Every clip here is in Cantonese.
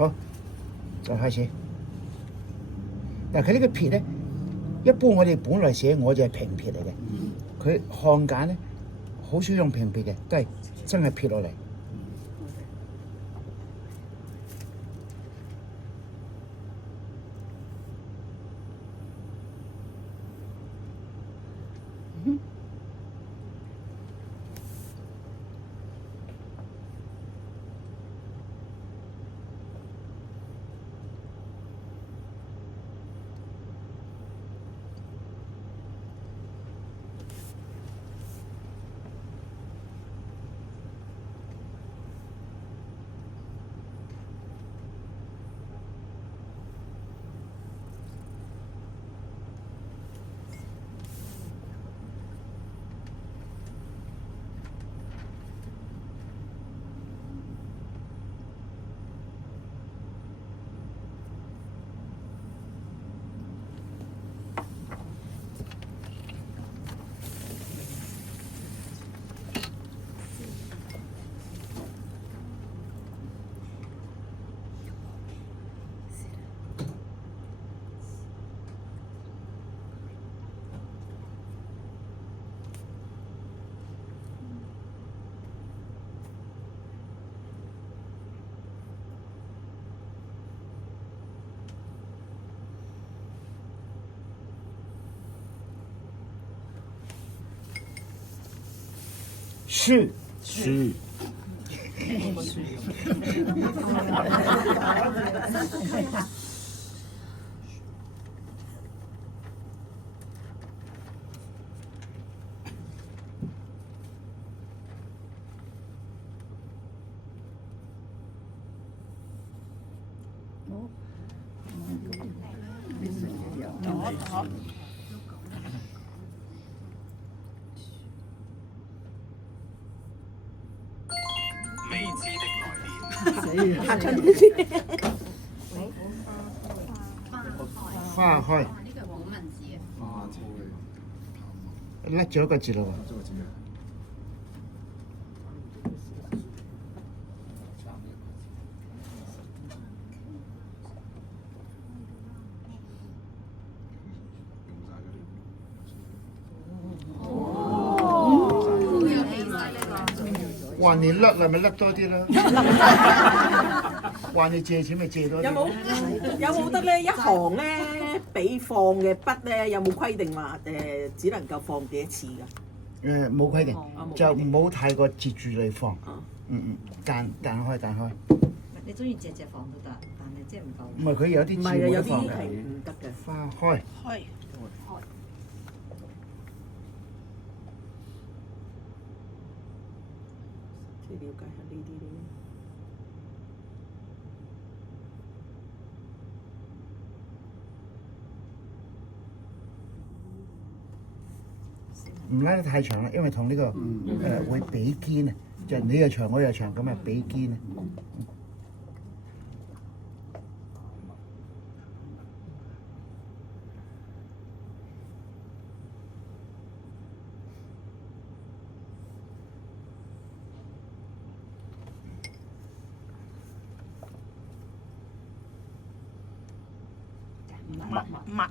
好，再開始。但佢呢個撇咧，一般我哋本來寫我就係平撇嚟嘅，佢漢簡咧好少用平撇嘅，都係真係撇落嚟。是是未知的來年。嚇親呢啲。花開，呢個古文字啊。甩咗一個字嘞喎。話你甩啦，咪甩多啲啦。話你借錢咪借多啲。有冇得咧？一行咧俾放嘅筆咧，有冇規定話只能夠放幾多次㗎？冇規定，冇就唔好太過截住嚟放。彈開。你中意隻放都得，但係即係唔夠。唔係佢有啲字唔係啊，有啲冇得放嘅。係唔得嘅。花開。開。即係了解下呢啲咧。唔拉得太長啦，因為同呢個會比肩啊，就你又長我又長咁啊，比肩啊。抹。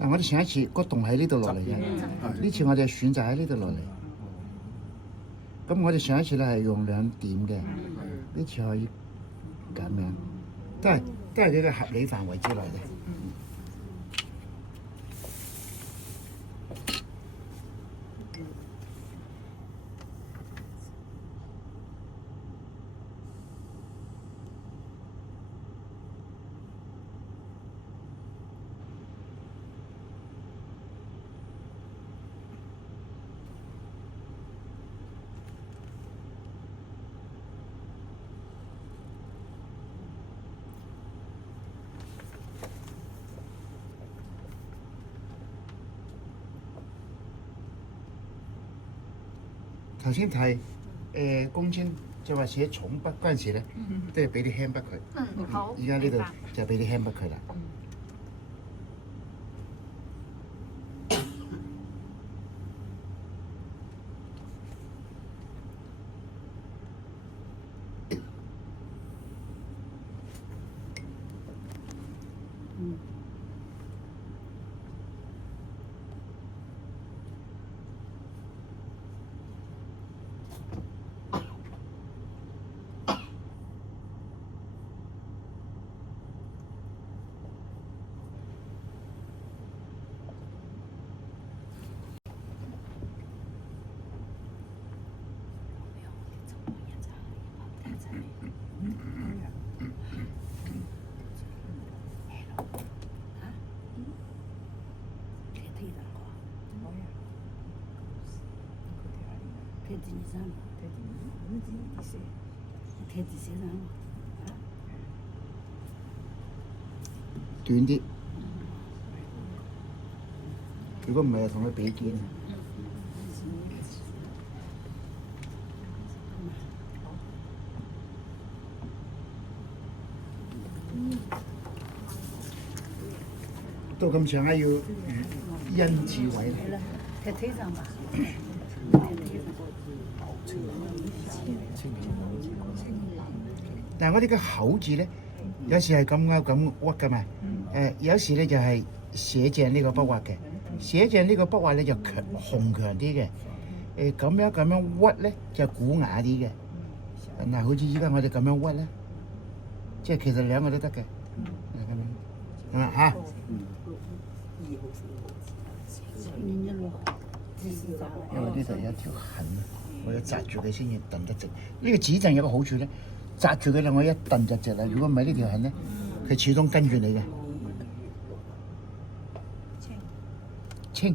嗱，我哋上一次個洞喺呢度落嚟嘅，呢次我哋選擇喺呢度落嚟。咁我哋上一次咧係用2點嘅，呢次可以咁樣，都係呢個合理範圍之內嘅。頭先睇公簽就話寫重筆嗰陣時咧，都係俾啲輕筆佢。好。而家呢度就俾啲輕筆佢啦。短啲，如果唔係，同佢比肩。到咁上下要因字位啦。但係我哋嘅口字咧，有時係咁啱咁屈噶嘛。有時咧就係寫正呢個筆畫嘅，寫正呢個筆畫咧就紅強啲嘅。咁樣屈咧就古雅啲嘅。嗱，好似依家我哋咁樣屈咧，即係其實兩個都得嘅。咁樣嚇。因為呢度有一條痕，我要紮住佢先至揼得直。呢個紙陣有個好處咧，紮住佢咧，我一揼就直啦。如果唔係呢條痕咧，佢始終跟住你嘅。清。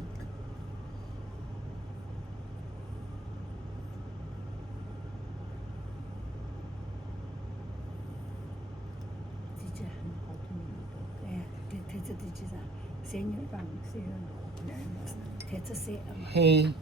氣。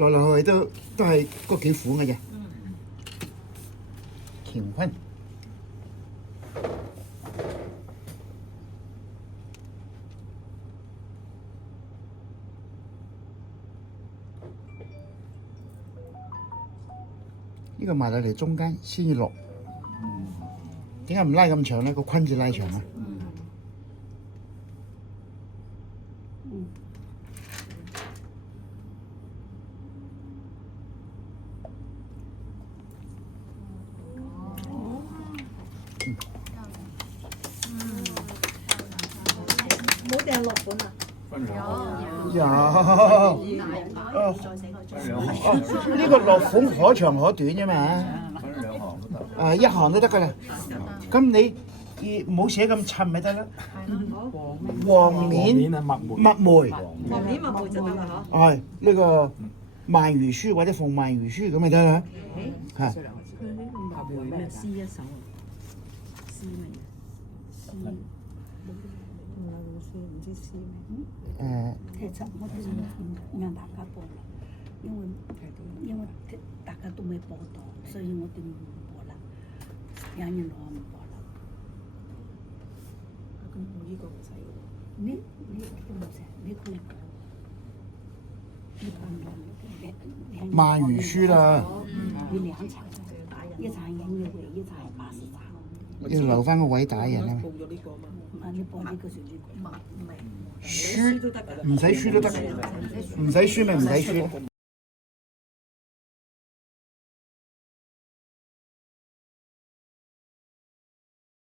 來去都係嗰幾款嘅啫。乾坤。呢個埋落嚟中間先至落。點解唔拉咁長咧？個坤字拉長啊！冇訂落本啊！有。呢個落款可長可短啫嘛。分兩行都得。一行都得㗎啦。咁你唔好寫咁襯咪得啦。黃面啊，墨梅。墨梅。黃面墨梅就得啦嗬。係呢個鰻魚書或者鳳鰻魚書咁咪得啦。嚇。詩一首啊？詩咩？詩冇詩，唔知詩咩？其實我哋讓大家播，因為大家都未播到，所以我哋唔播啦。有人攞唔播啦。咁我呢個唔使喎。你都唔使，你可以播。鰻魚書啦。有兩場，一場音樂會，一場係巴士站。要留翻個位打人啊嘛。報咗呢個嘛。你播呢個就呢個。書唔使書都得，唔使書咪唔使書咯。